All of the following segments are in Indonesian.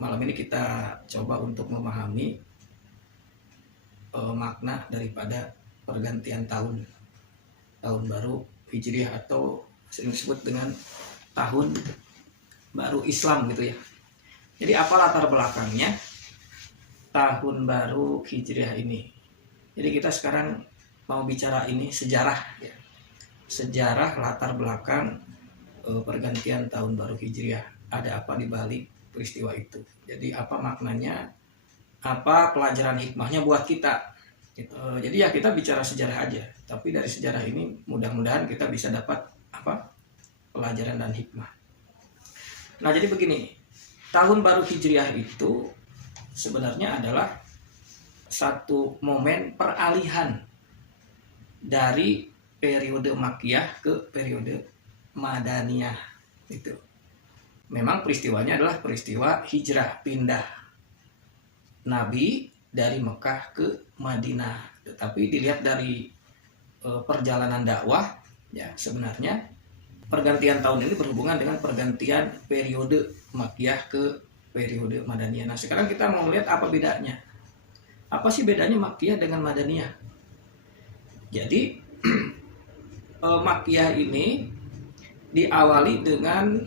malam ini kita coba untuk memahami makna daripada pergantian tahun baru Hijriah atau sering disebut dengan tahun baru Islam gitu ya. Jadi apa latar belakangnya tahun baru Hijriah ini? Jadi kita sekarang mau bicara ini sejarah ya. Sejarah latar belakang pergantian tahun baru Hijriah. Ada apa di balik peristiwa itu? Jadi apa maknanya? Apa pelajaran hikmahnya buat kita? Gitu. Jadi ya kita bicara sejarah aja. Tapi dari sejarah ini mudah-mudahan kita bisa dapat apa? Pelajaran dan hikmah. Nah jadi begini, tahun baru Hijriah itu sebenarnya adalah satu momen peralihan dari periode Makkiyah ke periode Madaniyah itu. Memang peristiwanya adalah peristiwa hijrah, pindah Nabi dari Mekah ke Madinah. Tetapi dilihat dari perjalanan dakwah, ya sebenarnya pergantian tahun ini berhubungan dengan pergantian periode Makkiyah ke periode Madaniyah. Nah sekarang kita mau lihat apa bedanya. Apa sih bedanya Makkiyah dengan Madaniyah? Jadi Makkiyah ini diawali dengan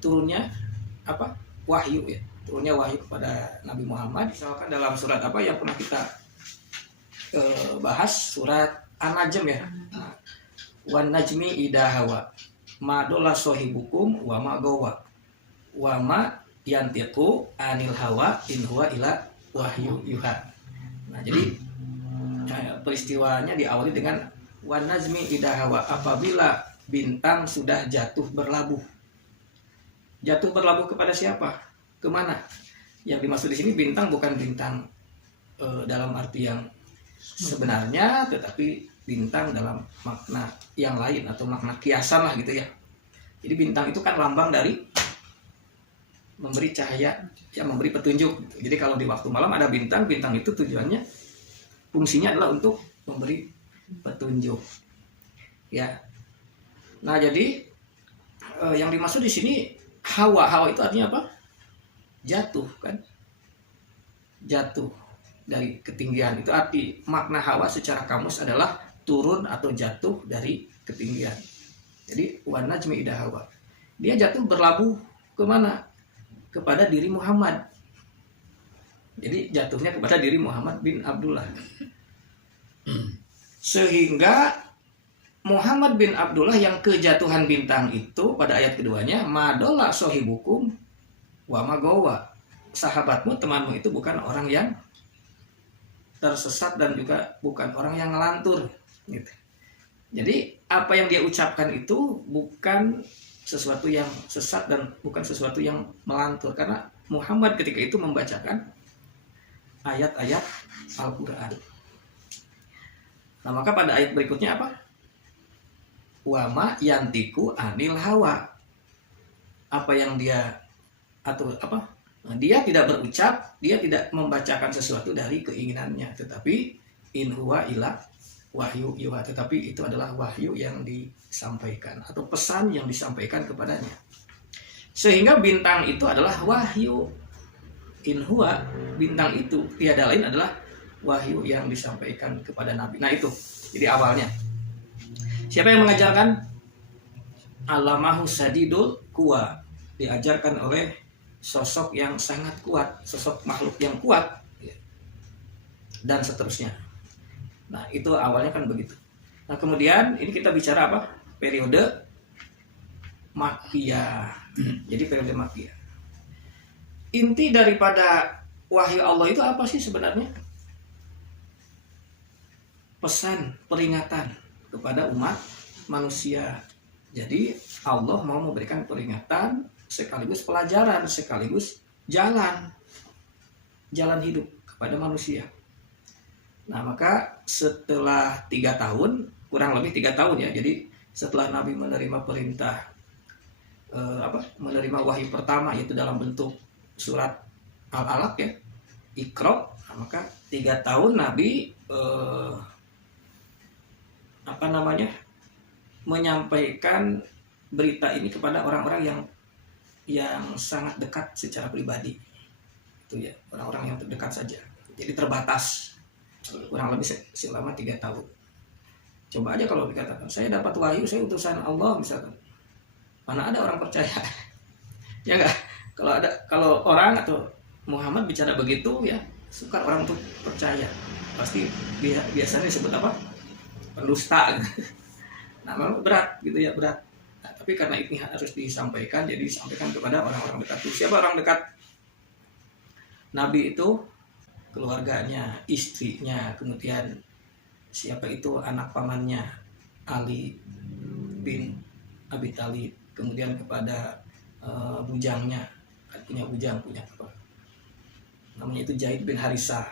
turunnya apa? Wahyu ya. Turunnya wahyu kepada Nabi Muhammad. Misalkan dalam surat apa yang pernah kita bahas, surat An-Najm ya. Wan najmi idha hawa ma dola sohibukum wa ma gawa wa ma yantiqu anil hawa in huwa ila wahyu yuha. Nah, jadi peristiwanya diawali dengan wan najmi idha hawa, apabila bintang sudah jatuh berlabuh. Jatuh berlabuh kepada siapa? Kemana? Yang dimaksud di sini bintang bukan bintang dalam arti yang sebenarnya, tetapi bintang dalam makna yang lain atau makna kiasan lah gitu ya. Jadi bintang itu kan lambang dari memberi cahaya, ya memberi petunjuk. Jadi kalau di waktu malam ada bintang, bintang itu tujuannya, fungsinya adalah untuk memberi petunjuk. Ya. Nah jadi yang dimaksud di sini hawa itu artinya apa? Jatuh kan? Jatuh dari ketinggian. Itu arti makna hawa secara kamus adalah turun atau jatuh dari ketinggian. Jadi wan najmi idha hawa. Dia jatuh berlabuh kemana? Kepada diri Muhammad. Jadi jatuhnya kepada diri Muhammad bin Abdullah. Sehingga Muhammad bin Abdullah yang kejatuhan bintang itu pada ayat keduanya, madola sohibukum wa magowa. Sahabatmu, temanmu itu bukan orang yang tersesat dan juga bukan orang yang ngelantur gitu. Jadi apa yang dia ucapkan itu bukan sesuatu yang sesat dan bukan sesuatu yang melantur, karena Muhammad ketika itu membacakan ayat-ayat Al-Quran. Nah maka pada ayat berikutnya apa? Wama yantiku anil hawa. Apa yang dia atau apa? Dia tidak berucap, dia tidak membacakan sesuatu dari keinginannya, tetapi in huwa ila wahyu yuha, tetapi itu adalah wahyu yang disampaikan atau pesan yang disampaikan kepadanya. Sehingga bintang itu adalah wahyu. In huwa, bintang itu tiada lain adalah wahyu yang disampaikan kepada Nabi. Nah itu, jadi awalnya. Siapa yang mengajarkan? Alamahu sadidul kuwa. Diajarkan oleh sosok yang sangat kuat, sosok makhluk yang kuat, dan seterusnya. Nah itu awalnya kan begitu. Nah kemudian ini kita bicara apa? Periode Makkiyah. Jadi periode Makkiyah. Inti daripada wahyu Allah itu apa sih sebenarnya? Pesan, peringatan kepada umat manusia. Jadi Allah mau memberikan peringatan sekaligus pelajaran, sekaligus jalan hidup kepada manusia. Nah maka setelah 3 tahun, kurang lebih 3 tahun ya, jadi setelah Nabi menerima perintah menerima wahyu pertama, yaitu dalam bentuk surat Al-Alaq ya, Iqra, nah, maka 3 tahun Nabi menyampaikan berita ini kepada orang-orang yang yang sangat dekat secara pribadi, itu ya orang-orang yang terdekat saja. Jadi terbatas, kurang lebih selama 3 tahun. Coba aja kalau dikatakan saya dapat wahyu, saya utusan Allah misalkan, mana ada orang percaya? Ya enggak? Kalau orang atau Muhammad bicara begitu ya, sukar orang untuk percaya. Pasti biasanya disebut apa? Pendusta. Nah, memang berat gitu ya, berat. Nah, tapi karena ini harus disampaikan, jadi disampaikan kepada orang-orang dekat. Siapa orang dekat Nabi itu? Keluarganya, istrinya, kemudian siapa itu anak pamannya, Ali bin Abi Thalib, kemudian kepada bujangnya, punya bujang, punya apa namanya itu, Zaid bin Harisah,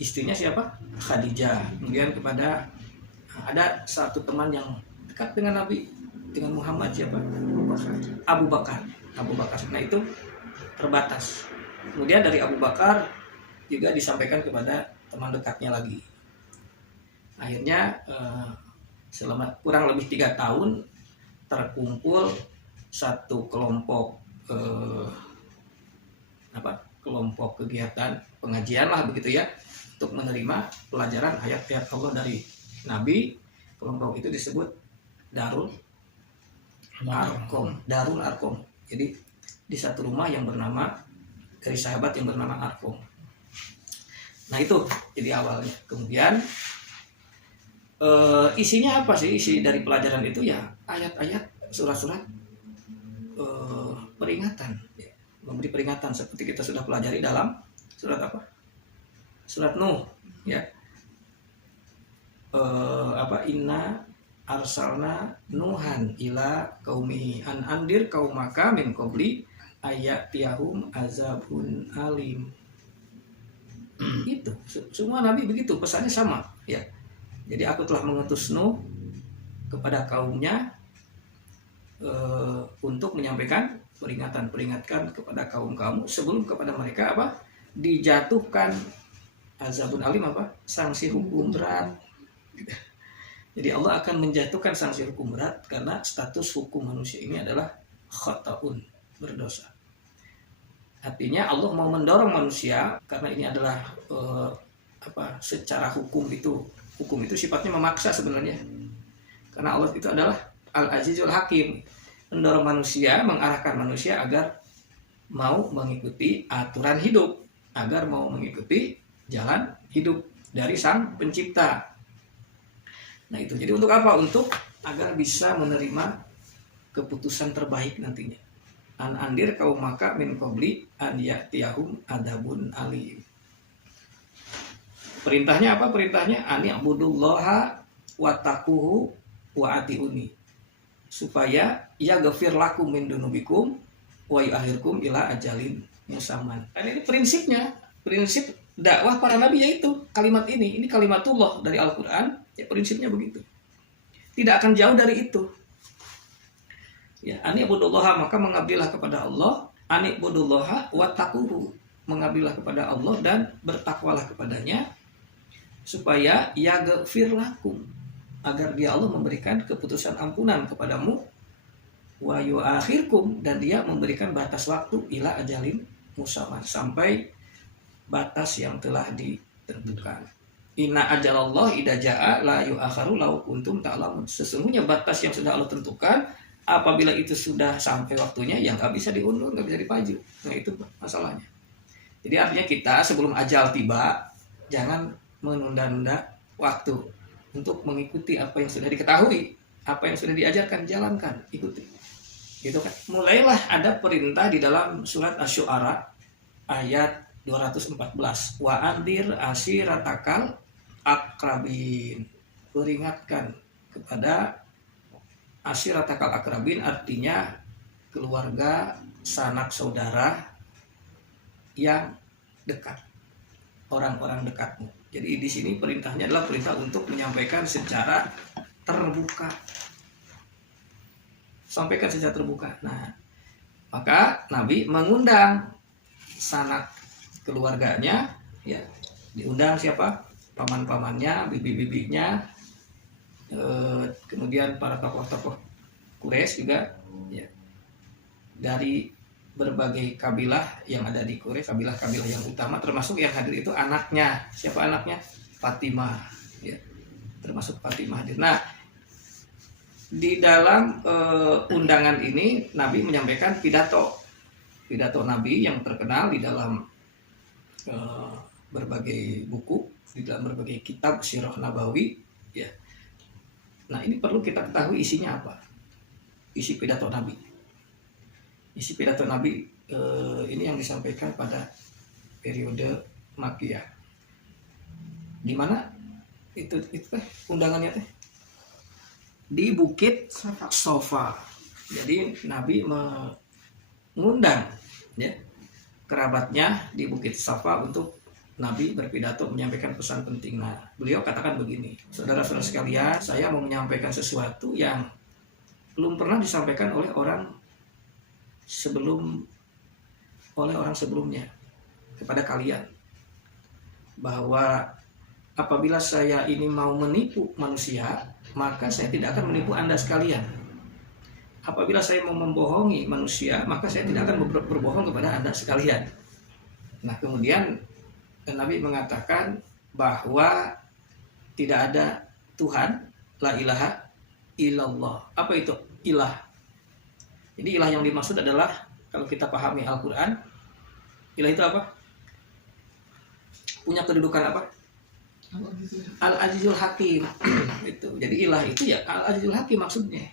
istrinya siapa? Khadijah. Kemudian kepada ada satu teman yang dekat dengan Nabi, dengan Muhammad, siapa? Abu Bakar. Nah itu terbatas. Kemudian dari Abu Bakar juga disampaikan kepada teman dekatnya lagi. Akhirnya selama kurang lebih 3 tahun terkumpul satu kelompok kelompok kegiatan pengajian lah begitu ya, untuk menerima pelajaran ayat-ayat Allah dari Nabi. Kelompok itu disebut Darul Arqam. Jadi di satu rumah yang bernama, dari sahabat yang bernama Arqam. Nah itu jadi awalnya. Kemudian isinya apa sih? Isi dari pelajaran itu ya ayat-ayat, surat-surat peringatan, ya, memberi peringatan seperti kita sudah pelajari dalam surat apa? Surat Nuh, ya. Inna arsalna nuhan ila qaumihi an andir qaumaka min qabli ayatiyahum azabun alim. Itu semua nabi begitu, pesannya sama, ya. Jadi aku telah mengutus Nuh kepada kaumnya untuk menyampaikan peringatkan kepada kaum kamu sebelum kepada mereka apa? Dijatuhkan azabun alim, apa? Sanksi hukum berat. Jadi Allah akan menjatuhkan sanksi hukum berat karena status hukum manusia ini adalah khata'un, berdosa. Artinya Allah mau mendorong manusia karena ini adalah secara hukum itu sifatnya memaksa sebenarnya. Karena Allah itu adalah Al-Azizul Hakim, mendorong manusia, mengarahkan manusia agar mau mengikuti aturan hidup, agar mau mengikuti jalan hidup dari Sang Pencipta. Nah itu, jadi untuk apa? Untuk agar bisa menerima keputusan terbaik nantinya. An andir qaumaka min qabli an ya'tiyahum adabun alim. Perintahnya apa? Perintahnya an ya'budullaha wa taquhu wa atiuni. Supaya yaghfir lakum min dunubikum wa yu'akhirkum ila ajalin musamman. Dan ini prinsipnya, prinsip dakwah para nabi, yaitu kalimat ini kalimatullah dari Al-Qur'an, ya prinsipnya begitu. Tidak akan jauh dari itu. Ya, ani'budullaha, maka mengabdilah kepada Allah, ani'budullaha wattaquhu, mengabdilah kepada Allah dan bertakwalah kepadanya, supaya yaghfir lakum, agar dia Allah memberikan keputusan ampunan kepadamu, wa yu'akhirkum, dan dia memberikan batas waktu ila ajalin musamman, sampai batas yang telah ditentukan. Inna ajalallah idza jaa la yu'akharu law kuntum ta'lamun. Sesungguhnya batas yang sudah Allah tentukan, apabila itu sudah sampai waktunya, yang nggak bisa diundur, nggak bisa dipaju. Nah itu masalahnya. Jadi artinya kita sebelum ajal tiba, jangan menunda-nunda waktu untuk mengikuti apa yang sudah diketahui, apa yang sudah diajarkan, jalankan, ikuti. Gitu kan. Mulailah ada perintah di dalam surat Asy-Syu'ara ayat 214. Wa andir ashiratakal akrabin. Peringatkan kepada ashiratakal akrabin, artinya keluarga, sanak saudara yang dekat, orang-orang dekatmu. Jadi di sini perintahnya adalah perintah untuk menyampaikan secara terbuka. Sampaikan secara terbuka. Nah, maka Nabi mengundang sanak keluarganya, ya, diundang siapa? Paman-pamannya, bibi-bibinya, kemudian para tokoh-tokoh Quraisy juga, ya. dari berbagai kabilah yang ada di Quraisy, kabilah-kabilah yang utama, termasuk yang hadir itu anaknya. Siapa anaknya? Fatimah, ya. Termasuk Fatimah hadir. Nah, di dalam undangan ini Nabi menyampaikan pidato Nabi yang terkenal di dalam berbagai buku, di dalam berbagai kitab Sirah Nabawi, ya. Nah, ini perlu kita ketahui isinya apa. Isi pidato Nabi. Isi pidato Nabi ini yang disampaikan pada periode Makkiyah. Di mana itu teh undangannya teh? Di Bukit Sofa. Jadi Nabi mengundang, ya, kerabatnya di Bukit Sofa untuk Nabi berpidato menyampaikan pesan penting. Nah, beliau katakan begini, saudara-saudara sekalian, saya mau menyampaikan sesuatu yang belum pernah disampaikan oleh orang sebelumnya kepada kalian, bahwa apabila saya ini mau menipu manusia, maka saya tidak akan menipu Anda sekalian. Apabila saya mau membohongi manusia, maka saya tidak akan berbohong kepada Anda sekalian. Nah, kemudian Nabi mengatakan bahwa tidak ada Tuhan, la ilaha illallah. Apa itu ilah? Jadi ilah yang dimaksud adalah, kalau kita pahami Al-Quran, ilah itu apa? Punya kedudukan apa? Al-Azizul Hakim. Itu. Jadi ilah itu ya Al-Azizul Hakim maksudnya.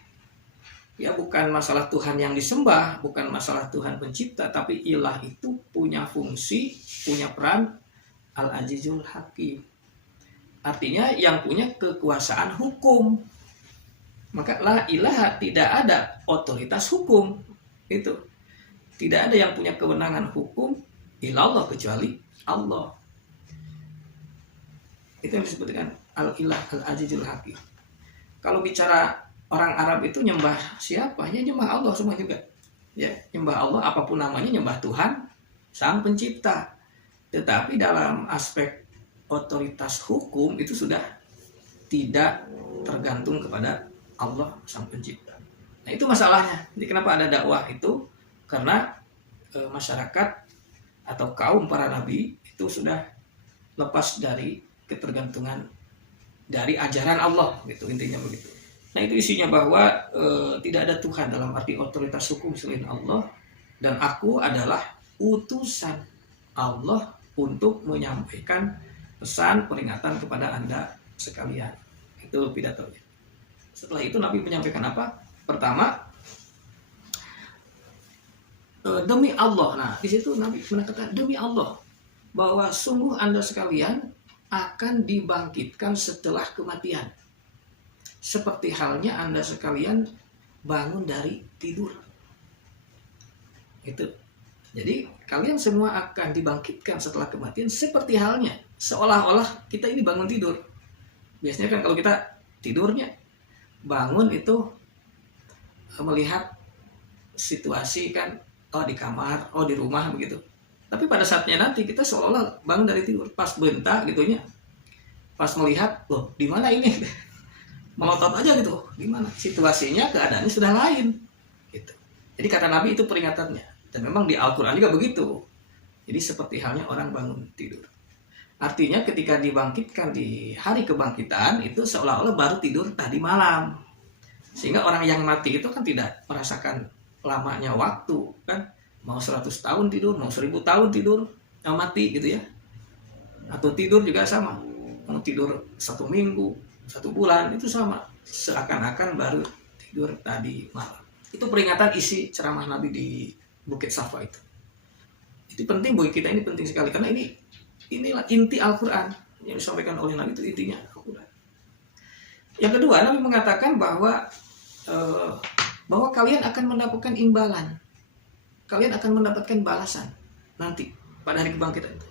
Ya, bukan masalah Tuhan yang disembah, bukan masalah Tuhan pencipta, tapi ilah itu punya fungsi, punya peran Al-Azizul Hakim. Artinya yang punya kekuasaan hukum. Maka la ilaha, tidak ada otoritas hukum. Itu. Tidak ada yang punya kewenangan hukum ilallah kecuali Allah. Itu yang disebut dengan al-ilah al-azizul hakim. Kalau bicara orang Arab itu nyembah siapa? Ya nyembah Allah semua juga. Ya, nyembah Allah apapun namanya, nyembah Tuhan Sang Pencipta. Tetapi dalam aspek otoritas hukum itu sudah tidak tergantung kepada Allah Sang Pencipta. Nah, itu masalahnya. Jadi kenapa ada dakwah itu? Karena masyarakat atau kaum para nabi itu sudah lepas dari ketergantungan dari ajaran Allah, gitu intinya begitu. Nah, itu isinya bahwa tidak ada Tuhan dalam arti otoritas hukum selain Allah, dan aku adalah utusan Allah untuk menyampaikan pesan peringatan kepada Anda sekalian. Itu pidatonya. Setelah itu Nabi menyampaikan apa? Pertama, demi Allah. Nah, di situ Nabi mengatakan demi Allah, bahwa sungguh Anda sekalian akan dibangkitkan setelah kematian. Seperti halnya Anda sekalian bangun dari tidur. Itu. Jadi kalian semua akan dibangkitkan setelah kematian seperti halnya, seolah-olah kita ini bangun tidur. Biasanya kan kalau kita tidurnya, bangun itu melihat situasi kan, oh di kamar, oh di rumah begitu. Tapi pada saatnya nanti kita seolah-olah bangun dari tidur, pas bentak gitunya, pas melihat, loh di mana ini, melotot aja gitu, di mana situasinya, keadaannya sudah lain. Gitu. Jadi kata Nabi itu peringatannya, dan memang di Al-Quran juga begitu. Jadi seperti halnya orang bangun tidur. Artinya ketika dibangkitkan di hari kebangkitan itu seolah-olah baru tidur tadi malam. Sehingga orang yang mati itu kan tidak merasakan lamanya waktu kan. Mau 100 tahun tidur, mau 1000 tahun tidur, yang mati gitu ya. Atau tidur juga sama. Mau tidur 1 minggu, 1 bulan itu sama. Seakan-akan baru tidur tadi malam. Itu peringatan isi ceramah Nabi di Bukit Safa itu. Itu penting bagi kita, ini penting sekali karena inilah inti Al-Quran yang disampaikan oleh Nabi, itu intinya Al-Quran. Yang kedua, Nabi mengatakan bahwa kalian akan mendapatkan imbalan, kalian akan mendapatkan balasan nanti pada hari kebangkitan itu.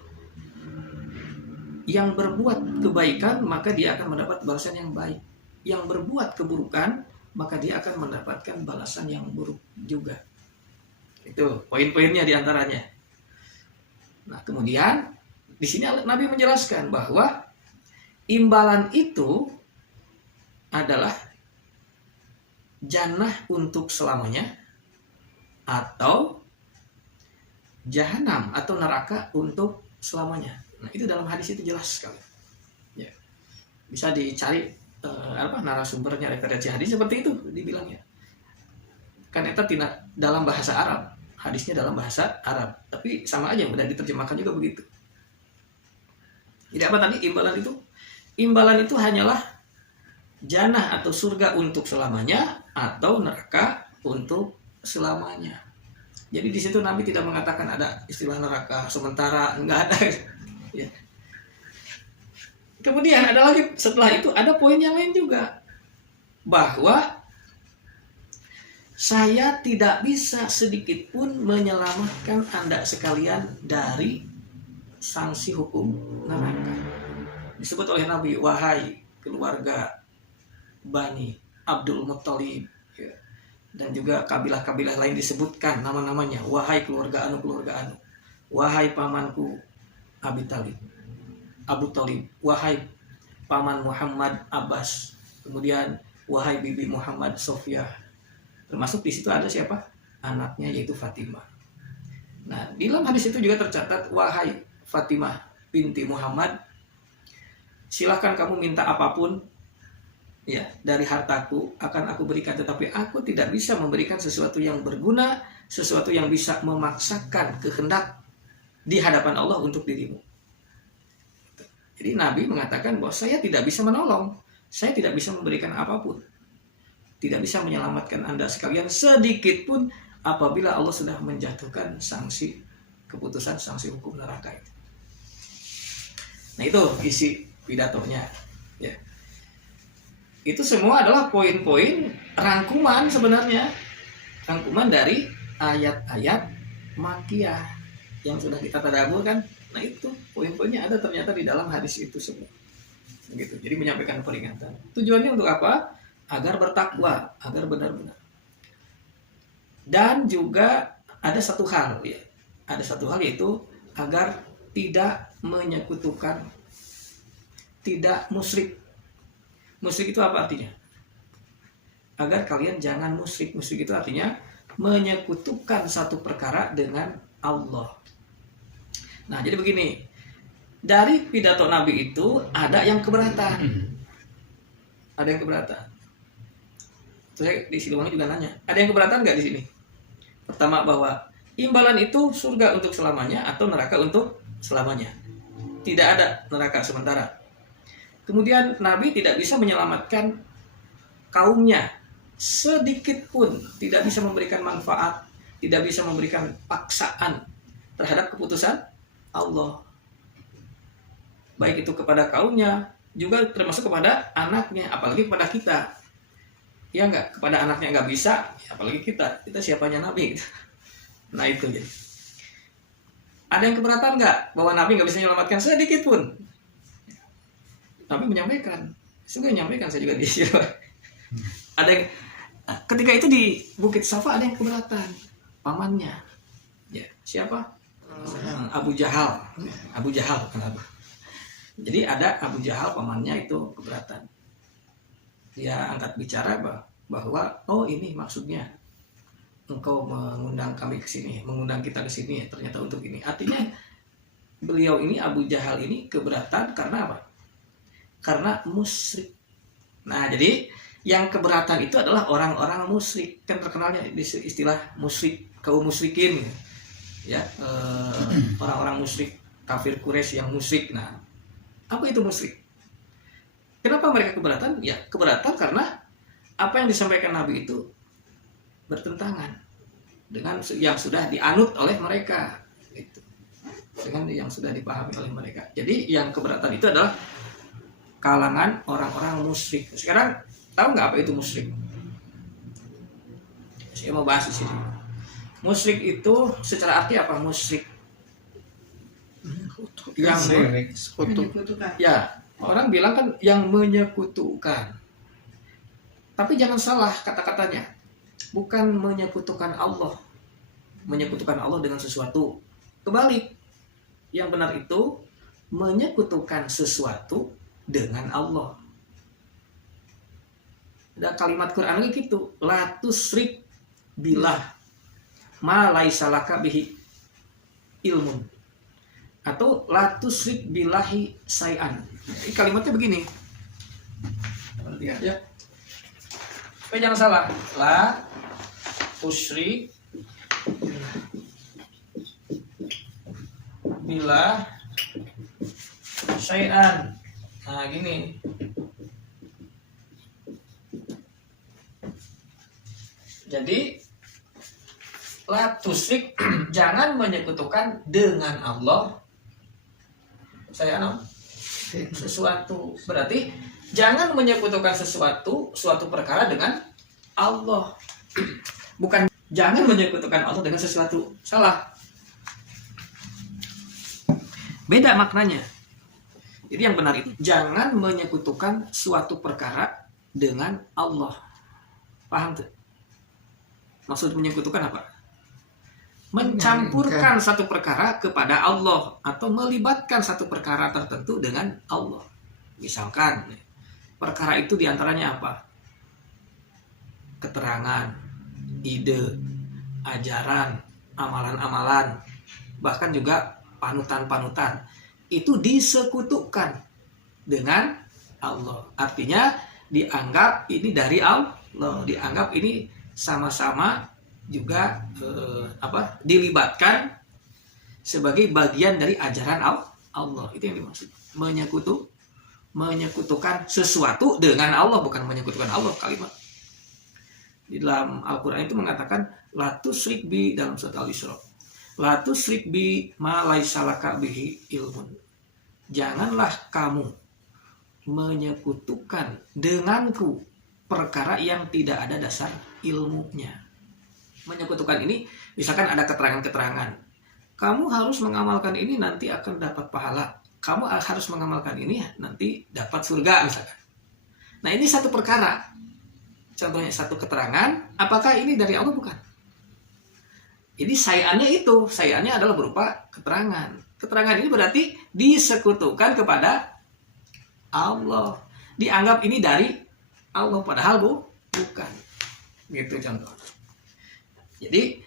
Yang berbuat kebaikan maka dia akan mendapat balasan yang baik. Yang berbuat keburukan maka dia akan mendapatkan balasan yang buruk juga. Itu poin-poinnya diantaranya. Nah, kemudian di sini Nabi menjelaskan bahwa imbalan itu adalah jannah untuk selamanya atau jahanam atau neraka untuk selamanya. Nah, itu dalam hadis itu jelas sekali. Ya. Bisa dicari narasumbernya, referensi hadis seperti itu dibilangnya. Kan itu tidak dalam bahasa Arab, hadisnya dalam bahasa Arab, tapi sama aja udah diterjemahkan juga begitu. Jadi apa tadi imbalan itu? Imbalan itu hanyalah jannah atau surga untuk selamanya atau neraka untuk selamanya. Jadi di situ Nabi tidak mengatakan ada istilah neraka sementara, enggak ada. Ya. Kemudian ada lagi setelah itu ada poin yang lain juga, bahwa saya tidak bisa sedikit pun menyelamatkan Anda sekalian dari sanksi hukum neraka. Disebut oleh Nabi, wahai keluarga Bani Abdul Muttalib, ya. Dan juga kabilah-kabilah lain disebutkan nama-namanya, wahai keluarga anu, wahai pamanku Abu Talib, wahai paman Muhammad Abbas, kemudian wahai bibi Muhammad Sofia. Termasuk di situ ada siapa? Anaknya, yaitu Fatimah. Nah, di dalam hadis itu juga tercatat, wahai Fatimah binti Muhammad, silahkan kamu minta apapun ya dari hartaku akan aku berikan, tetapi aku tidak bisa memberikan sesuatu yang berguna, sesuatu yang bisa memaksakan kehendak di hadapan Allah untuk dirimu. Jadi Nabi mengatakan bahwa saya tidak bisa menolong, saya tidak bisa memberikan apapun, tidak bisa menyelamatkan Anda sekalian sedikit pun apabila Allah sudah menjatuhkan keputusan sanksi hukum neraka itu. Nah, itu isi pidatonya, ya. Itu semua adalah poin-poin rangkuman sebenarnya, rangkuman dari ayat-ayat Makkiyah yang sudah kita tadabbur kan. Nah, itu poin-poinnya ada ternyata di dalam hadis itu semua. Begitu. Jadi menyampaikan peringatan. Tujuannya untuk apa? Agar bertakwa, agar benar-benar. Dan juga ada satu hal ya. Ada satu hal yaitu agar tidak menyekutukan, tidak musyrik. Musyrik itu apa artinya? Agar kalian jangan musyrik. Musyrik itu artinya menyekutukan satu perkara dengan Allah. Nah, jadi begini. Dari pidato Nabi itu ada yang keberatan. Ada yang keberatan. Terus di Siluwangi juga nanya, ada yang keberatan nggak di sini? Pertama, bahwa imbalan itu surga untuk selamanya atau neraka untuk selamanya. Tidak ada neraka sementara. Kemudian Nabi tidak bisa menyelamatkan kaumnya sedikit pun, tidak bisa memberikan manfaat, tidak bisa memberikan paksaan terhadap keputusan Allah. Baik itu kepada kaumnya, juga termasuk kepada anaknya, apalagi kepada kita. Ya enggak, kepada anaknya enggak bisa, apalagi kita siapanya Nabi. Nah, itu jadi. Ada yang keberatan enggak bahwa Nabi enggak bisa menyelamatkan sedikit pun? Nabi menyampaikan, saya juga di sini. Ada yang, ketika itu di Bukit Safa ada yang keberatan, pamannya. Ya, siapa? Abu Jahal. Abu Jahal kenapa? Jadi ada Abu Jahal pamannya itu keberatan. Dia angkat bicara bahwa oh ini maksudnya engkau mengundang kami ke sini, mengundang kita ke sini ternyata untuk ini. Artinya beliau ini, Abu Jahal ini keberatan karena apa? Karena musyrik. Nah, jadi yang keberatan itu adalah orang-orang musyrik. Kan terkenalnya istilah musyrik, kaum musyrikin. Ya, orang-orang musyrik, kafir Quraisy yang musyrik. Nah, apa itu musyrik? Kenapa mereka keberatan? Ya, keberatan karena apa yang disampaikan Nabi itu bertentangan dengan yang sudah dianut oleh mereka. Itu. Dengan yang sudah dipahami oleh mereka. Jadi yang keberatan itu adalah kalangan orang-orang musyrik. Sekarang tahu nggak apa itu musyrik? Saya mau bahas di sini. Musyrik itu secara arti apa? Musyrik yang ya, orang bilang kan yang menyekutukan. Tapi jangan salah kata-katanya. Bukan menyekutukan Allah. Menyekutukan Allah dengan sesuatu. Kebalik. Yang benar itu menyekutukan sesuatu dengan Allah. Ada kalimat Quran gitu, la tusyrik billah. ma laisa laka bihi ilmun, atau la tusyrik billahi syai'an. Kalimatnya begini. Lihat ya. Supaya jangan salah. La tusyrik billah syai'an. Nah, gini. Jadi la tusyrik jangan menyekutukan dengan Allah sesuatu. Berarti jangan menyekutukan suatu perkara dengan Allah. Bukan jangan menyekutukan Allah dengan sesuatu. Salah. Beda maknanya. Jadi yang benar itu jangan menyekutukan suatu perkara dengan Allah. Paham tuh? Maksud menyekutukan apa? Mencampurkan satu perkara kepada Allah atau melibatkan satu perkara tertentu dengan Allah. Misalkan perkara itu diantaranya apa? Keterangan, ide, ajaran, amalan-amalan, bahkan juga panutan-panutan. Itu disekutukan dengan Allah. Artinya dianggap ini dari Allah, dianggap ini sama-sama juga dilibatkan sebagai bagian dari ajaran Allah. Itu yang dimaksud menyekutukan sesuatu dengan Allah, bukan menyekutukan Allah. Kalimat di dalam Al-Quran itu mengatakan la tusyrik bi, dalam surat Al-Isra, la tusyrik bi ma laisa laka bihi ilmun. Janganlah kamu menyekutukan denganku perkara yang tidak ada dasar ilmunya. Menyekutukan ini misalkan ada keterangan-keterangan. Kamu harus mengamalkan ini nanti akan dapat pahala. Kamu harus mengamalkan ini nanti dapat surga misalkan. Nah, ini satu perkara. Contohnya satu keterangan, apakah ini dari Allah? Bukan. Jadi sayangnya adalah berupa keterangan. Keterangan ini berarti disekutukan kepada Allah. Dianggap ini dari Allah, padahal bukan. Gitu contoh. Jadi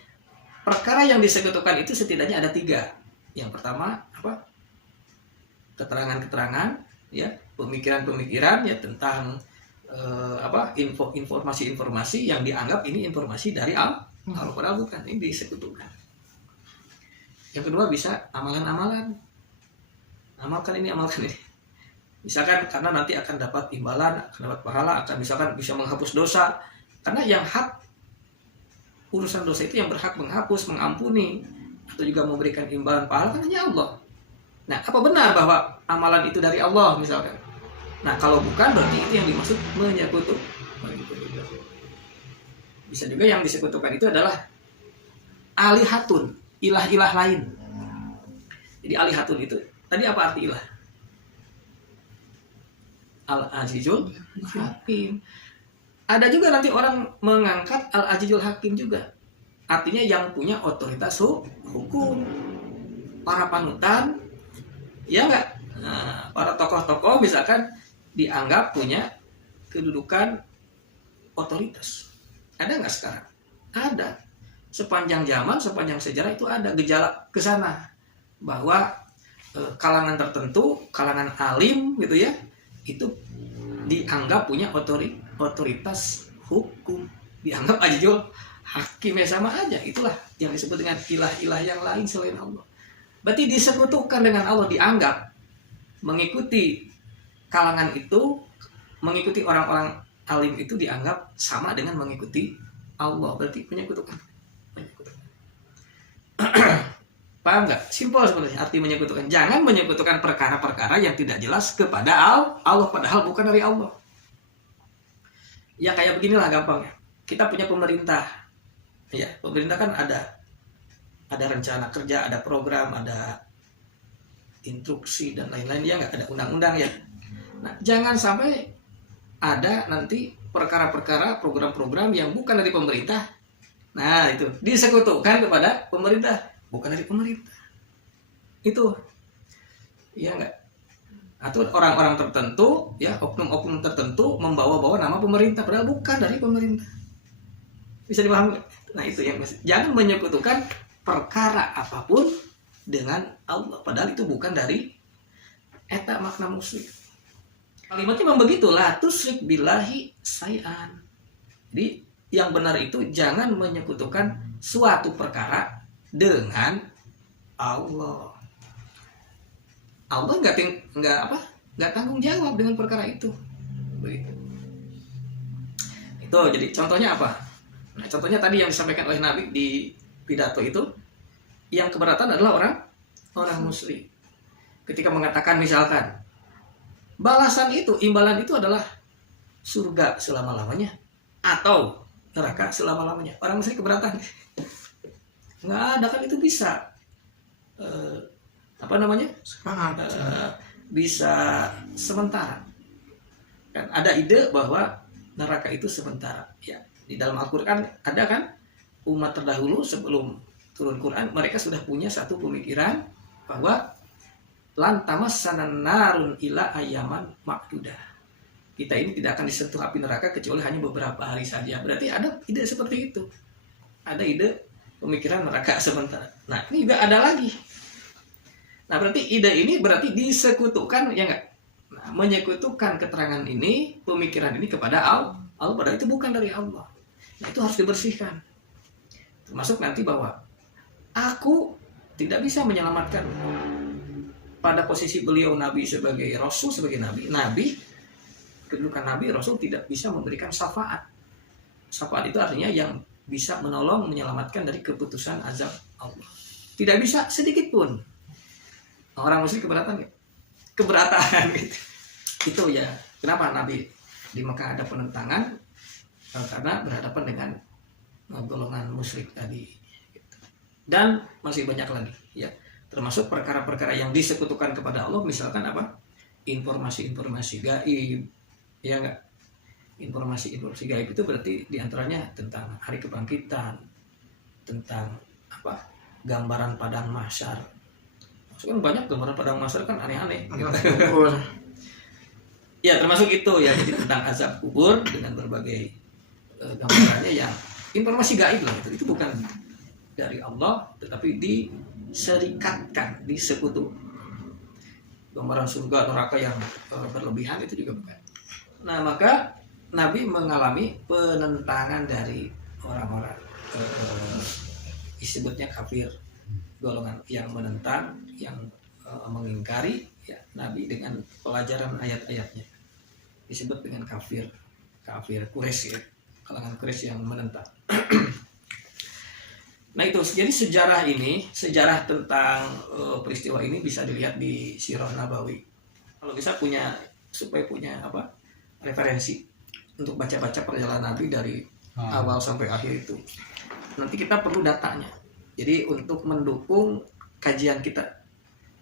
perkara yang disekutukan itu setidaknya ada 3. Yang pertama apa? Keterangan-keterangan, ya, pemikiran-pemikiran ya tentang informasi-informasi yang dianggap ini informasi dari Allah, padahal bukan. Ini disekutukan. Yang kedua bisa amalan-amalan. Amalkan ini. Misalkan karena nanti akan dapat imbalan, akan dapat pahala, akan misalkan bisa menghapus dosa. Karena yang hak urusan dosa itu yang berhak menghapus, mengampuni, atau juga memberikan imbalan pahala kan hanya Allah. Nah, apa benar bahwa amalan itu dari Allah misalkan? Nah, kalau bukan berarti itu yang dimaksud menyekutukan. Bisa juga yang disekutukan itu adalah alihatun, ilah-ilah lain. Jadi alihatun itu tadi apa arti ilah? Al-Azizul Hakim. Ada juga nanti orang mengangkat Al-Azizul Hakim juga. Artinya yang punya otoritas hukum. Para panutan, ya enggak? Nah, para tokoh-tokoh misalkan dianggap punya kedudukan otoritas. Ada nggak sekarang? Ada. Sepanjang zaman, sepanjang sejarah itu ada gejala ke sana. Bahwa kalangan tertentu, kalangan alim gitu ya, itu dianggap punya otoritas hukum, dianggap Azizul Hakim, ya sama aja. Itulah yang disebut dengan ilah-ilah yang lain selain Allah. Berarti disekutukan dengan Allah, dianggap mengikuti kalangan itu, mengikuti orang-orang alim itu dianggap sama dengan mengikuti Allah. Berarti menyekutukan. Paham nggak? Simpel sebenarnya arti menyekutukan. Jangan menyekutukan perkara-perkara yang tidak jelas kepada Allah, padahal bukan dari Allah. Ya kayak beginilah gampangnya. Kita punya pemerintah. Ya, pemerintah kan ada rencana kerja, ada program, ada instruksi dan lain-lain, ya nggak, ada undang-undang ya. Nah, jangan sampai ada nanti perkara-perkara, program-program yang bukan dari pemerintah. Nah, itu disekutukan kepada pemerintah, bukan dari pemerintah. Itu, ya nggak. Atau orang-orang tertentu, ya oknum-oknum tertentu membawa-bawa nama pemerintah, padahal bukan dari pemerintah. Bisa dipahami? Nah itu yang jangan menyekutukan perkara apapun dengan Allah, padahal itu bukan dari eta makna musyrik. Kalimatnya memang begitu, la tusyrik billahi syai'an. Jadi yang benar itu jangan menyekutukan suatu perkara dengan Allah. Allah nggak tanggung jawab dengan perkara itu. Begitu. Itu jadi contohnya apa? Nah, contohnya tadi yang disampaikan oleh Nabi di pidato itu, yang keberatan adalah orang musyrik. Ketika mengatakan misalkan balasan itu, imbalan itu adalah surga selama-lamanya atau neraka selama-lamanya. Orang musyrik keberatan. Nggak ada kan, itu bisa bisa sementara. Kan ada ide bahwa neraka itu sementara. Ya, di dalam Al-Qur'an ada kan, umat terdahulu sebelum turun Quran mereka sudah punya satu pemikiran bahwa lan tamassana narun ila ayaman ma'dudah. Kita ini tidak akan disentuh api neraka kecuali hanya beberapa hari saja. Berarti ada ide seperti itu. Ada ide pemikiran neraka sementara. Nah, ini juga ada lagi. Nah, berarti ide ini berarti disekutukan, ya enggak? Nah, menyekutukan keterangan ini, pemikiran ini kepada Allah. Padahal itu bukan dari Allah. Nah, itu harus dibersihkan. Termasuk nanti bahwa aku tidak bisa menyelamatkan pada posisi beliau Nabi sebagai Rasul, sebagai Nabi, kedudukan Nabi, Rasul tidak bisa memberikan syafaat. Syafaat itu artinya yang bisa menolong, menyelamatkan dari keputusan azab Allah. Tidak bisa sedikit pun. Orang musyrik keberatan ya? Keberatan gitu. Itu ya, kenapa Nabi di Mekah ada penentangan? Karena berhadapan dengan golongan musyrik tadi. Dan masih banyak lagi ya. Termasuk perkara-perkara yang disekutukan kepada Allah, misalkan apa? Informasi-informasi gaib, ya enggak? Informasi-informasi gaib itu berarti diantaranya tentang hari kebangkitan, tentang apa? Gambaran padang mahsyar. Maksudnya banyak gambaran padang mahsyar kan aneh-aneh. Ya termasuk itu ya, jadi tentang azab kubur dengan berbagai gambarannya yang informasi gaib lah itu bukan dari Allah, tetapi diserikatkan, disekutu. Gambaran surga neraka yang berlebihan itu juga bukan. Nah, maka Nabi mengalami penentangan dari orang-orang disebutnya kafir, golongan yang menentang, yang mengingkari ya Nabi dengan pelajaran ayat-ayatnya. Disebut dengan kafir Quraisy ya, kalangan Quraisy yang menentang. Nah itu, jadi sejarah tentang peristiwa ini bisa dilihat di Sirah Nabawi. Kalau bisa supaya punya referensi untuk baca-baca perjalanan Nabi dari awal sampai akhir itu. Nanti kita perlu datanya. Jadi untuk mendukung kajian kita.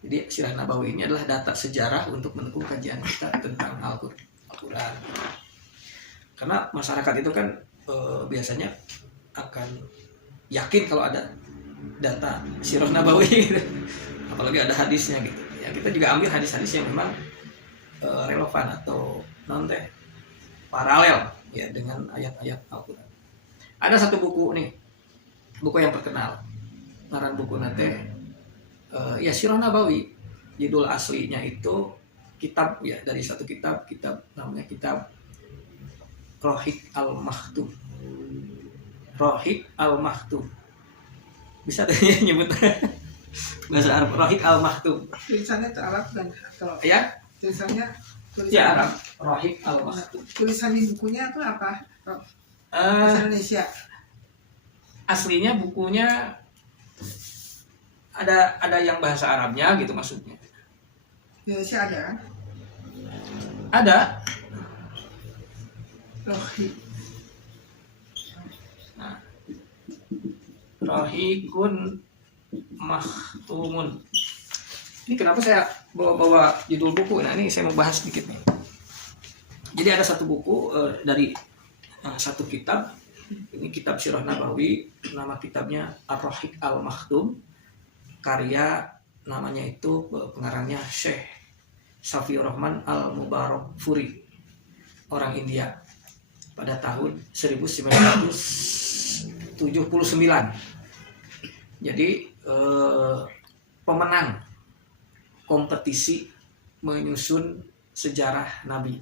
Jadi Sirah Nabawi ini adalah data sejarah untuk mendukung kajian kita tentang Al-Quran. Karena masyarakat itu kan biasanya akan yakin kalau ada data Sirah Nabawi gitu. Apalagi ada hadisnya gitu ya, kita juga ambil hadis-hadis yang memang relevan atau paralel ya dengan ayat-ayat Al-Quran. Ada satu buku nih, buku yang terkenal, ngaran buku nate ya Sirah Nabawi. Judul aslinya itu kitab ya, dari satu kitab namanya kitab Rohik Al-Maktum. Rohik Al-Maktum. Bisa deh nyebut bahasa Arab, Rohik Al-Maktum. Tulisannya itu Arab dan atau ya? Tulisannya Ya Arab, Rohik Al-Maktum. Tulisan di bukunya itu apa? Bahasa Indonesia. Aslinya bukunya ada yang bahasa Arabnya gitu maksudnya. Indonesia ada kan? Ada. Rohik. Rohikun Maktumun. Ini kenapa saya bawa judul buku? Nah ini saya mau bahas sedikit nih. Jadi ada satu buku dari satu kitab. Ini kitab Sirah Nabawi. Nama kitabnya Ar-Rohik Al-Maktum. Karya namanya itu pengarangnya Syekh Safiur Rahman Al-Mubarakfuri, orang India, pada tahun 1900 Jadi pemenang kompetisi menyusun sejarah Nabi.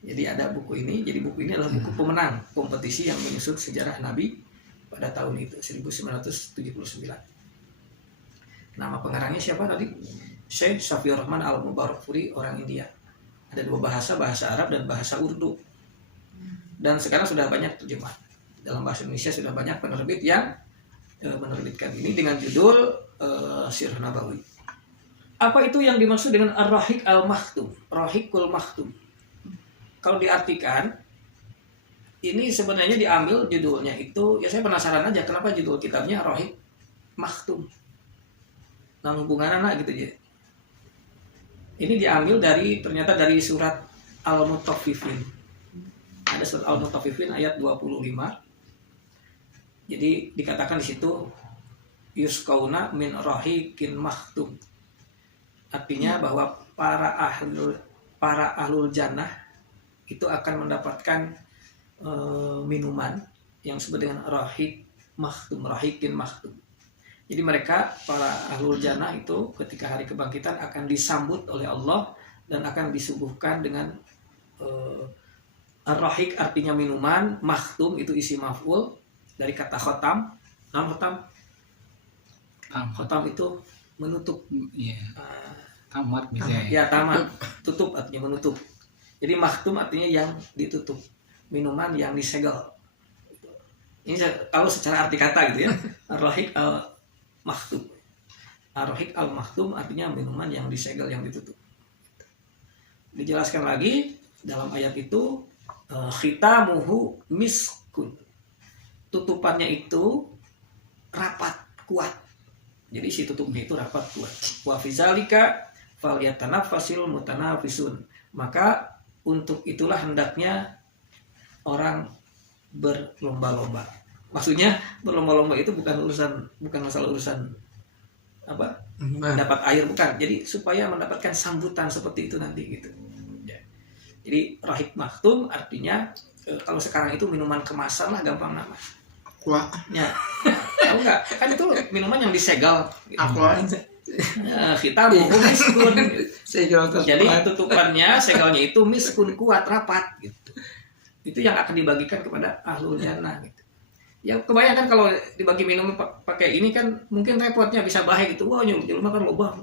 Jadi ada buku ini, jadi buku ini adalah buku pemenang kompetisi yang menyusun sejarah Nabi pada tahun itu 1979. Nama pengarangnya siapa tadi? Syekh Safiur Rahman Al-Mubarakfuri, orang India. Ada 2 bahasa, bahasa Arab dan bahasa Urdu. Dan sekarang sudah banyak terjemahan. Dalam bahasa Indonesia sudah banyak penerbit yang menerbitkan ini dengan judul Sirah Nabawi. Apa itu yang dimaksud dengan Ar-Rahiq Al-Makhtum? Rahiqul Makhtum. Kalau diartikan, ini sebenarnya diambil judulnya itu, ya saya penasaran aja kenapa judul kitabnya Rahiq Makhtum. Nah, hubungan anak gitu ya. Ini diambil ternyata dari surat Al-Mutaffifin. Ada surat Al-Mutaffifin ayat 25. Jadi dikatakan di situ yusqauna min rahiqin makhtum. Artinya bahwa para ahlul jannah itu akan mendapatkan minuman yang disebut dengan rahiq makhtum, rahiqin makhtum. Jadi mereka para ahlul jannah itu ketika hari kebangkitan akan disambut oleh Allah dan akan disuguhkan dengan ar-rahiq artinya minuman, makhtum itu isi maf'ul dari kata khotam. Nama khotam itu menutup. Tamat bisa Ya, tamat, tutup artinya menutup. Jadi makhtum artinya yang ditutup, minuman yang disegel. Ini kalau secara arti kata gitu ya. Ar-rahiq al-makhtum. Ar-rahiq al-makhtum artinya minuman yang disegel, yang ditutup. Dijelaskan lagi dalam ayat itu, khitamuhu miskun. Tutupannya itu rapat, kuat. Jadi si tutupnya itu rapat, kuat. Wa fizalika falyatanafasil mutanafisun. Maka untuk itulah hendaknya orang berlomba-lomba. Maksudnya berlomba-lomba itu bukan masalah urusan apa? Dapat air, bukan. Jadi supaya mendapatkan sambutan seperti itu nanti gitu. Ya. Jadi rahiq makhtum artinya kalau sekarang itu minuman kemasan lah, gampang nama. Aqua. Ya. Tahu enggak? Kan itu minuman yang disegel gitu. Aqua. Kita buku miskun. Jadi Jadi tutupannya, segelnya itu miskun, kuat, rapat gitu. Itu yang akan dibagikan kepada ahlul jannah gitu. Ya kebayangkan kalau dibagi minum pakai ini kan mungkin repotnya, bisa bahaya gitu. Wah, nyuruh makan lobang.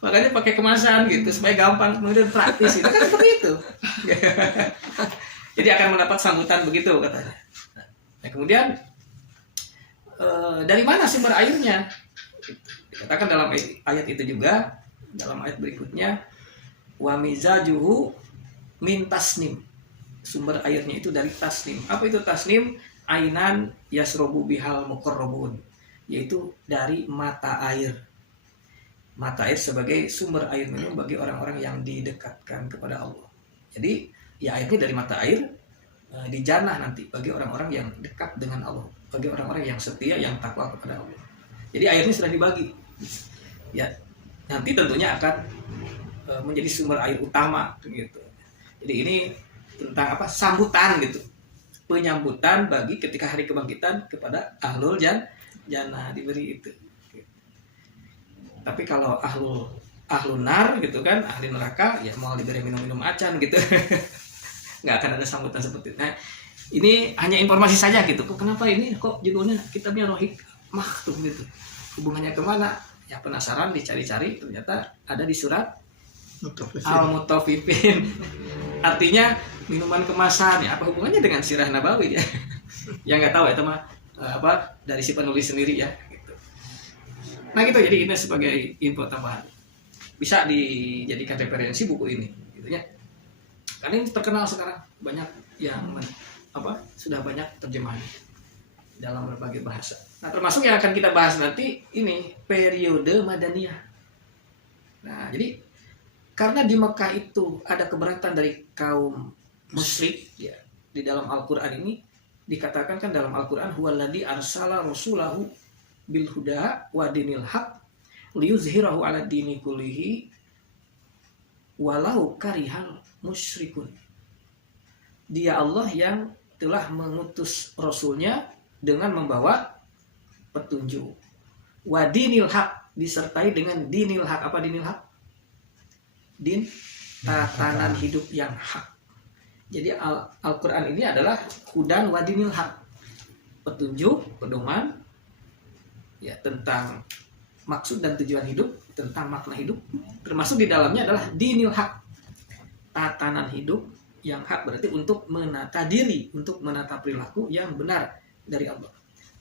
Makanya pakai kemasan gitu supaya gampang, kemudian praktis itu kan seperti itu. Jadi akan mendapat sambutan begitu katanya. Nah, kemudian dari mana sumber airnya? Dikatakan dalam ayat itu juga, dalam ayat berikutnya, wa mizajuhu min tasnim. Sumber airnya itu dari tasnim. Apa itu tasnim? Ainan yasrobu bihal muqarrabun, yaitu dari mata air. Mata air sebagai sumber air minum bagi orang-orang yang didekatkan kepada Allah. Jadi ya airnya dari mata air di jannah nanti bagi orang-orang yang dekat dengan Allah, bagi orang-orang yang setia, yang takwa kepada Allah. Jadi airnya sudah dibagi. Ya, nanti tentunya akan menjadi sumber air utama gitu. Jadi ini tentang apa? Sambutan gitu. Penyambutan bagi ketika hari kebangkitan kepada ahlul jannah diberi itu. Tapi kalau ahlun nar gitu kan, ahli neraka ya mau diberi minum-minum acan gitu. Nggak akan ada sambutan seperti itu. Nah, ini hanya informasi saja gitu. Kenapa ini kok judulnya kitabnya Rahiq Makhtum gitu? Hubungannya kemana? Ya penasaran, dicari-cari, ternyata ada di surat Al-Mutaffifin. Artinya minuman kemasan. Ya apa hubungannya dengan Sirah Nabawi ya? Ya nggak tahu ya teman, apa dari si penulis sendiri ya. Gitu. Nah gitu, jadi ini sebagai info tambahan. Bisa dijadikan referensi buku ini, gitu ya. Karena ini terkenal sekarang, banyak yang sudah banyak terjemahan dalam berbagai bahasa. Nah, termasuk yang akan kita bahas nanti ini periode Madaniyah. Nah, jadi karena di Mekah itu ada keberatan dari kaum musyrik ya, di dalam Al-Qur'an ini dikatakan kan dalam Al-Qur'an huwallazi arsala rasulahu bil huda wa dinil haq liyuzhirahu 'ala dini kullihi walau karihal musyrikun. Dia Allah yang telah mengutus Rasulnya dengan membawa petunjuk. Wa dinil haq, disertai dengan dinil haq. Apa dinil haq? Din, tatanan hidup yang hak. Jadi Al-Quran ini adalah hudan wa dinil haq, petunjuk, pedoman ya tentang maksud dan tujuan hidup, tentang makna hidup. Termasuk di dalamnya adalah dinil haq, tatanan hidup yang hak, berarti untuk menata diri, untuk menata perilaku yang benar dari Allah.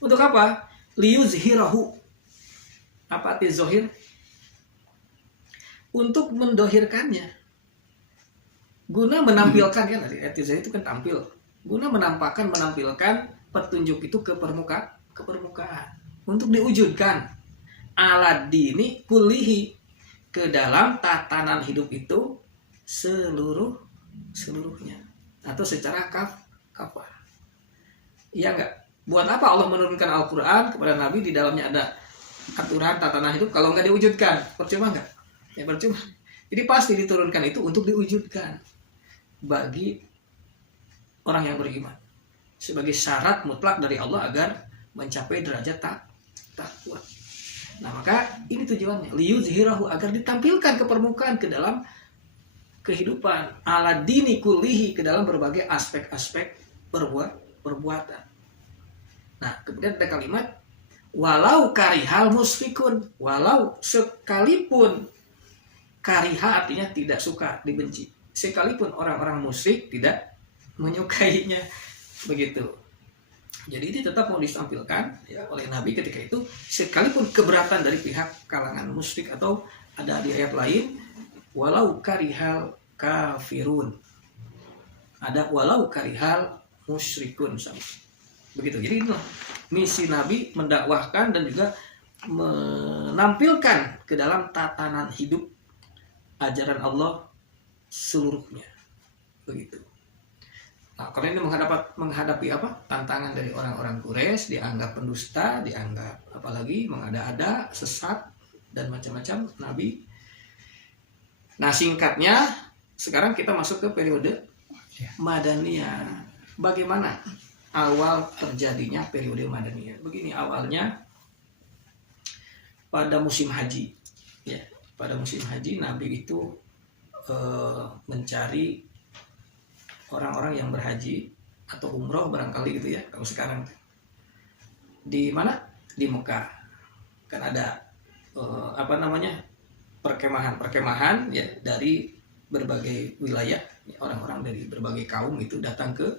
Untuk apa? Liyuzhirahu. Apa arti zohir? Untuk mendohirkannya, guna menampilkan, kan arti zohir itu kan tampil, guna menampilkan petunjuk itu ke permukaan, untuk diwujudkan ala dini kulihi, ke dalam tatanan hidup itu seluruhnya, atau secara kafah. Iya enggak? Buat apa Allah menurunkan Al-Quran kepada Nabi, di dalamnya ada aturan tatanan hidup, kalau nggak diwujudkan percuma nggak? Ya percuma. Jadi pasti diturunkan itu untuk diwujudkan bagi orang yang beriman, sebagai syarat mutlak dari Allah agar mencapai derajat takwa. Nah maka ini tujuannya, liyuzhirahu, agar ditampilkan ke permukaan, ke dalam kehidupan, ala dini kulihi, ke dalam berbagai aspek-aspek perbuatan. Nah kemudian ada kalimat walau karihal musfikun, walau sekalipun, kariha artinya tidak suka, dibenci, sekalipun orang-orang musyrik tidak menyukainya, begitu. Jadi ini tetap mau ditampilkan ya oleh Nabi ketika itu, sekalipun keberatan dari pihak kalangan musyrik, atau ada di ayat lain walau karihal kafirun, ada walau karihal musyrikun, sama begitu. Jadi inilah misi Nabi, mendakwahkan dan juga menampilkan ke dalam tatanan hidup ajaran Allah seluruhnya, begitu. Nah, karena ini menghadapi apa? Tantangan dari orang-orang Quraisy, dianggap pendusta, dianggap apalagi mengada-ada, sesat dan macam-macam Nabi. Nah, singkatnya sekarang kita masuk ke periode Madaniyah. Bagaimana awal terjadinya periode Madaniyah? Begini awalnya, pada musim haji, ya. Pada musim haji Nabi itu mencari orang-orang yang berhaji atau umroh barangkali gitu ya, kalau sekarang di mana, di Mekah kan ada perkemahan ya dari berbagai wilayah, orang-orang dari berbagai kaum itu datang ke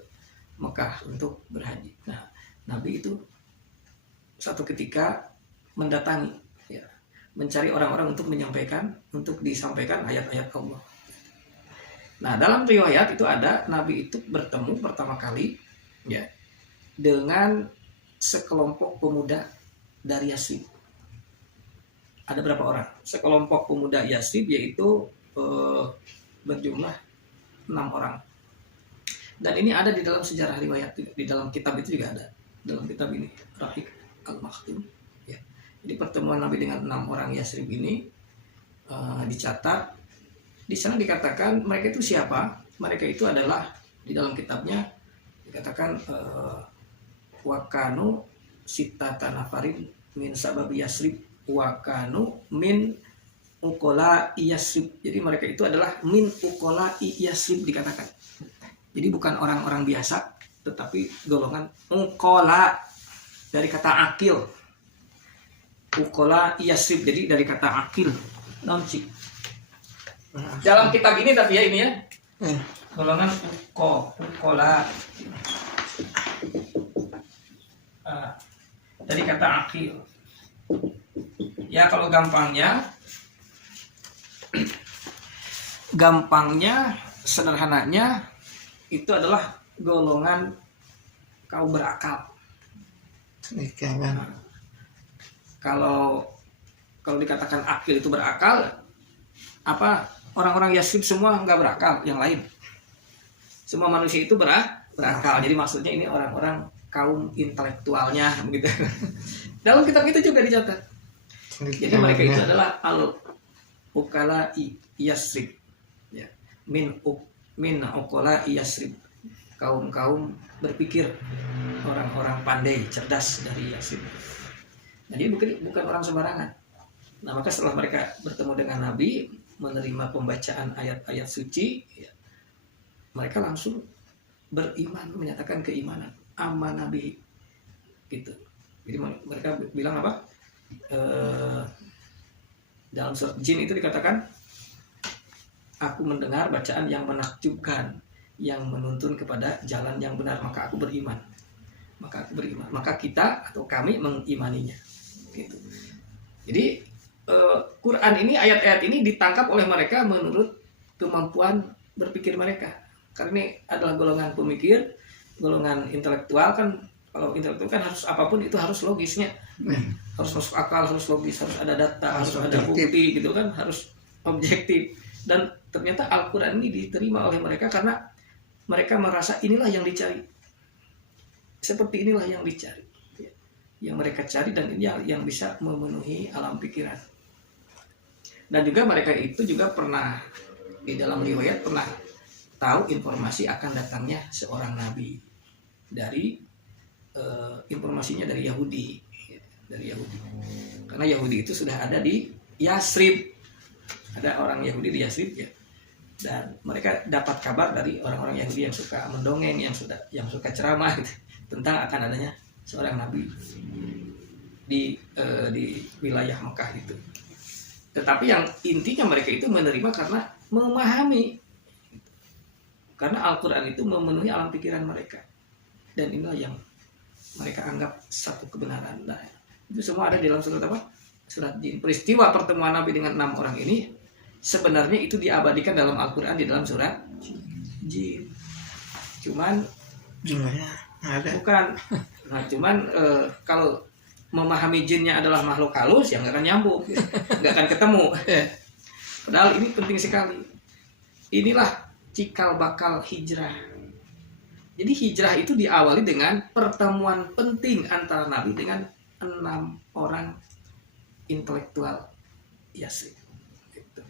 Mekah untuk berhaji. Nah Nabi itu satu ketika mendatangi, mencari orang-orang untuk disampaikan ayat-ayat Allah. Nah, dalam riwayat itu ada Nabi itu bertemu pertama kali ya dengan sekelompok pemuda dari Yasrib. Ada berapa orang? Sekelompok pemuda Yasrib, yaitu berjumlah 6 orang. Dan ini ada di dalam sejarah riwayat, di dalam kitab itu juga ada. Dalam kitab ini, Rahiq Al-Maktum. Jadi pertemuan Nabi dengan 6 orang Yasrib ini dicatat. Di sana dikatakan mereka itu siapa? Mereka itu adalah, di dalam kitabnya dikatakan wakanu sitata nafarin min sababi Yasrib wakanu min ukola Yasrib. Jadi mereka itu adalah min ukola Yasrib dikatakan. Jadi bukan orang-orang biasa, tetapi golongan ukola, dari kata akil. Ukola Yasrib, jadi dari kata akil, nonci. Dalam kitab ini tapi ya ini ya, golongan ukola, dari kata akil. Ya kalau gampangnya, sederhananya itu adalah golongan kaum berakal. Kalau dikatakan akil itu berakal, apa orang-orang Yasrib semua nggak berakal, yang lain semua manusia itu berakal. Jadi maksudnya ini orang-orang kaum intelektualnya begitu. Dalam kitab itu juga dicatat. Jadi mereka itu adalah al-ukala Yasrib ya, min ukola Yasrib, kaum-kaum berpikir, orang-orang pandai, cerdas dari Yasin. Nah, dia bukan orang sembarangan. Nah, maka setelah mereka bertemu dengan Nabi, menerima pembacaan ayat-ayat suci, ya, mereka langsung beriman, menyatakan keimanan, aman Nabi, gitu. Jadi mereka bilang apa? Dalam surat Jin itu dikatakan, aku mendengar bacaan yang menakjubkan, yang menuntun kepada jalan yang benar, maka aku beriman. Maka kita atau kami mengimaninya, gitu. Jadi Quran ini, ayat-ayat ini ditangkap oleh mereka menurut kemampuan berpikir mereka. Karena ini adalah golongan pemikir, golongan intelektual kan. Kalau intelektual kan harus apapun itu harus logisnya, harus masuk akal, harus logis, harus ada data, harus ada bukti, gitu kan, harus objektif. Dan ternyata Al-Quran ini diterima oleh mereka karena mereka merasa inilah yang dicari, seperti inilah yang dicari, yang mereka cari, dan ini yang bisa memenuhi alam pikiran. Dan juga mereka itu juga pernah di dalam riwayat pernah tahu informasi akan datangnya seorang nabi dari informasinya dari Yahudi, karena Yahudi itu sudah ada di Yasrib, ada orang Yahudi di Yasrib, ya. Dan mereka dapat kabar dari orang-orang Yahudi yang suka mendongeng, yang suka ceramah, gitu, tentang akan adanya seorang nabi di wilayah Mekah itu. Tetapi yang intinya mereka itu menerima karena memahami, karena Al-Quran itu memenuhi alam pikiran mereka, dan inilah yang mereka anggap satu kebenaran. Nah, itu semua ada di dalam surat apa? Surat Jin. Peristiwa pertemuan Nabi dengan 6 orang ini sebenarnya itu diabadikan dalam Al-Quran di dalam surat Jin. Cuman jumlahnya ada. Bukan. Nah, cuman kalau memahami jinnya adalah makhluk halus, ya nggak akan nyambung, nggak akan ketemu. Padahal ini penting sekali. Inilah cikal bakal hijrah. Jadi hijrah itu diawali dengan pertemuan penting antara Nabi dengan 6 orang intelektual Yasrib. Gitu.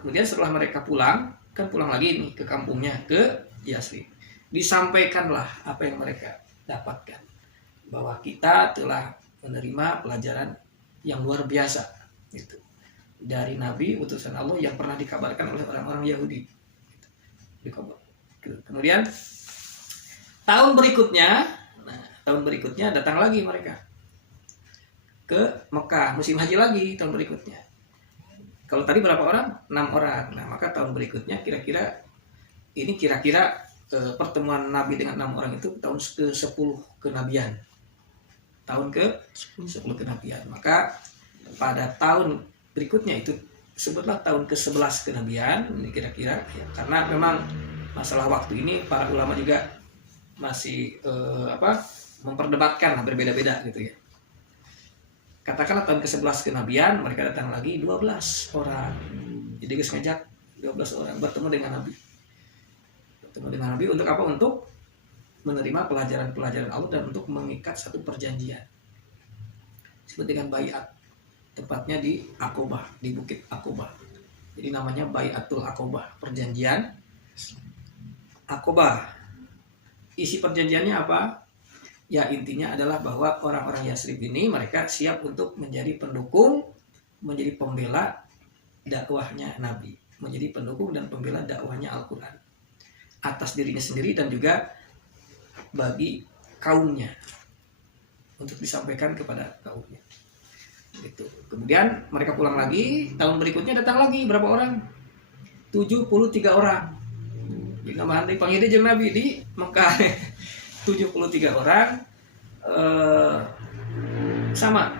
Kemudian setelah mereka pulang, kan pulang lagi nih ke kampungnya, ke Yasrib. Disampaikanlah apa yang mereka dapatkan, bahwa kita telah menerima pelajaran yang luar biasa, gitu, dari Nabi utusan Allah yang pernah dikabarkan oleh orang-orang Yahudi. Kemudian tahun berikutnya datang lagi mereka ke Mekah, musim haji lagi tahun berikutnya. Kalau tadi berapa orang? 6 orang. Nah, maka tahun berikutnya kira-kira pertemuan Nabi dengan 6 orang itu tahun ke-10 kenabian. Tahun ke-10 kenabian. Maka pada tahun berikutnya itu sebutlah tahun ke-11 kenabian, ini kira-kira, ya, karena memang masalah waktu ini para ulama juga masih memperdebatkan, berbeda-beda, gitu ya. Katakanlah tahun ke-11 kenabian, mereka datang lagi 12 orang. Jadi Gus ngajak 12 orang bertemu dengan Nabi untuk apa? Untuk menerima pelajaran-pelajaran Allah dan untuk mengikat satu perjanjian. Disebut dengan baiat. Tepatnya di Aqobah, di Bukit Aqobah. Jadi namanya Baiatul Aqobah, perjanjian Aqobah. Isi perjanjiannya apa? Ya, intinya adalah bahwa orang-orang Yasrib ini mereka siap untuk menjadi pendukung, menjadi pembela dakwahnya Nabi, menjadi pendukung dan pembela dakwahnya Al-Quran atas dirinya sendiri dan juga bagi kaumnya, untuk disampaikan kepada kaumnya. Gitu. Kemudian mereka pulang lagi, tahun berikutnya datang lagi berapa orang? 73 orang. Jadi nambahan dipanggil dia Nabi di Mekah. 73 orang sama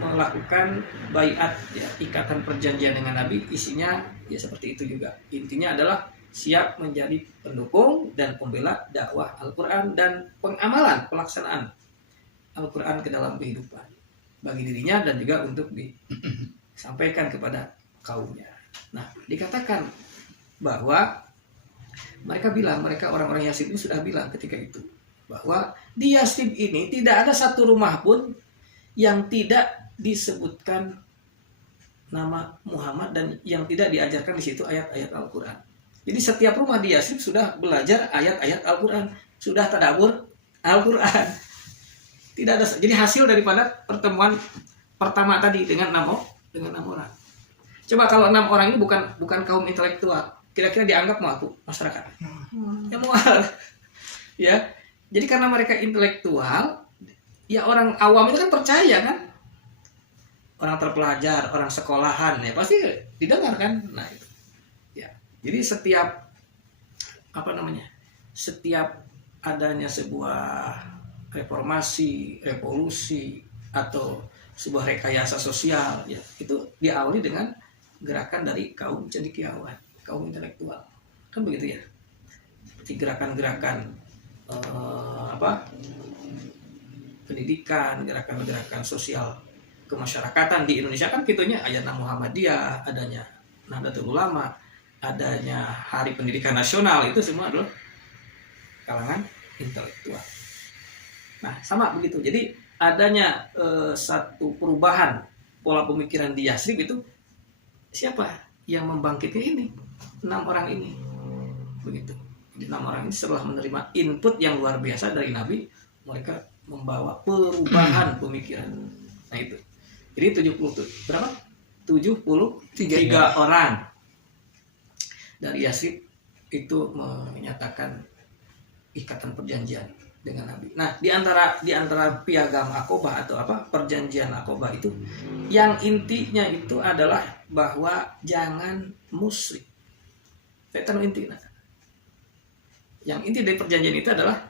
melakukan baiat, ya, ikatan perjanjian dengan Nabi. Isinya ya seperti itu juga. Intinya adalah siap menjadi pendukung dan pembela dakwah Al-Quran dan pengamalan, pelaksanaan Al-Quran ke dalam kehidupan bagi dirinya dan juga untuk disampaikan kepada kaumnya. Nah, dikatakan bahwa mereka orang-orang Yasrib itu sudah bilang ketika itu bahwa di Yasrib ini tidak ada satu rumah pun yang tidak disebutkan nama Muhammad dan yang tidak diajarkan di situ ayat-ayat Al-Quran. Jadi setiap rumah di Yasrib sudah belajar ayat-ayat Al-Quran, sudah tadabbur Al-Quran. Tidak ada, jadi hasil daripada pertemuan pertama tadi dengan enam orang. Coba kalau 6 orang ini bukan kaum intelektual, kira-kira dianggap mau aku masyarakat? Ya mual. Ya, jadi karena mereka intelektual, ya orang awam itu kan percaya kan, orang terpelajar, orang sekolahan, ya pasti didengar kan. Nah itu. Jadi setiap setiap adanya sebuah reformasi, revolusi atau sebuah rekayasa sosial, ya itu diawali dengan gerakan dari kaum cendekiawan, kaum intelektual, kan begitu ya. Seperti gerakan-gerakan pendidikan, gerakan-gerakan sosial kemasyarakatan di Indonesia kan kitunya ayatna Muhammadiyah, adanya Nahdlatul Ulama, adanya Hari Pendidikan Nasional, itu semua adalah kalangan intelektual. Nah, sama begitu. Jadi adanya satu perubahan pola pemikiran di Yasrib itu siapa yang membangkitkan ini? 6 orang ini. Begitu. Jadi 6 orang ini setelah menerima input yang luar biasa dari Nabi, mereka membawa perubahan pemikiran. Nah itu. Jadi 73 orang dari Yasrib itu menyatakan ikatan perjanjian dengan Nabi. Nah, di antara piagam Aqobah atau perjanjian Aqobah itu yang intinya itu adalah bahwa jangan musyrik. Itu intinya. Yang inti dari perjanjian itu adalah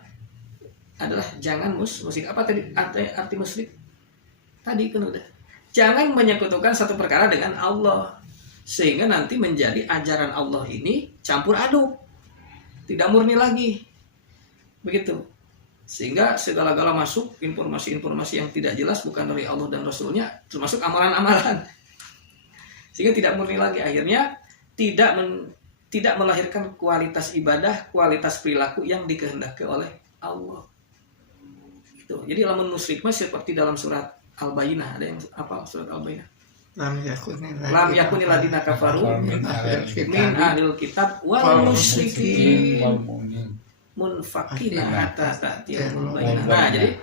jangan musyrik. Apa tadi arti musyrik? Tadi kan udah. Jangan menyekutukan satu perkara dengan Allah. Sehingga nanti menjadi ajaran Allah ini campur aduk, tidak murni lagi, begitu. Sehingga segala-gala masuk informasi-informasi yang tidak jelas bukan dari Allah dan Rasulnya, termasuk amalan-amalan, sehingga tidak murni lagi. Akhirnya tidak melahirkan kualitas ibadah, kualitas perilaku yang dikehendaki oleh Allah. Itu. Jadi lamun musyrik seperti dalam surat Al-Bayyinah, ada yang apa surat Al-Bayyinah? Lam yakunil ladina kafaru min ahlil kitab wal musyrikin munfakina hatta ta'tiyahumul bayyinah. Nah, jadi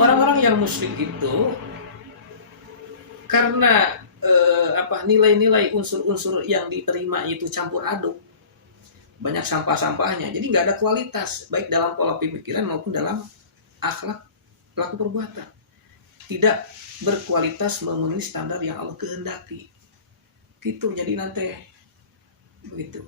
orang-orang yang musyrik itu karena nilai-nilai unsur-unsur yang diterima itu campur aduk, banyak sampah-sampahnya, jadi nggak ada kualitas baik dalam pola pemikiran maupun dalam akhlak pelaku perbuatan, tidak berkualitas memenuhi standar yang Allah kehendaki. Gitu jadi nanti begitu.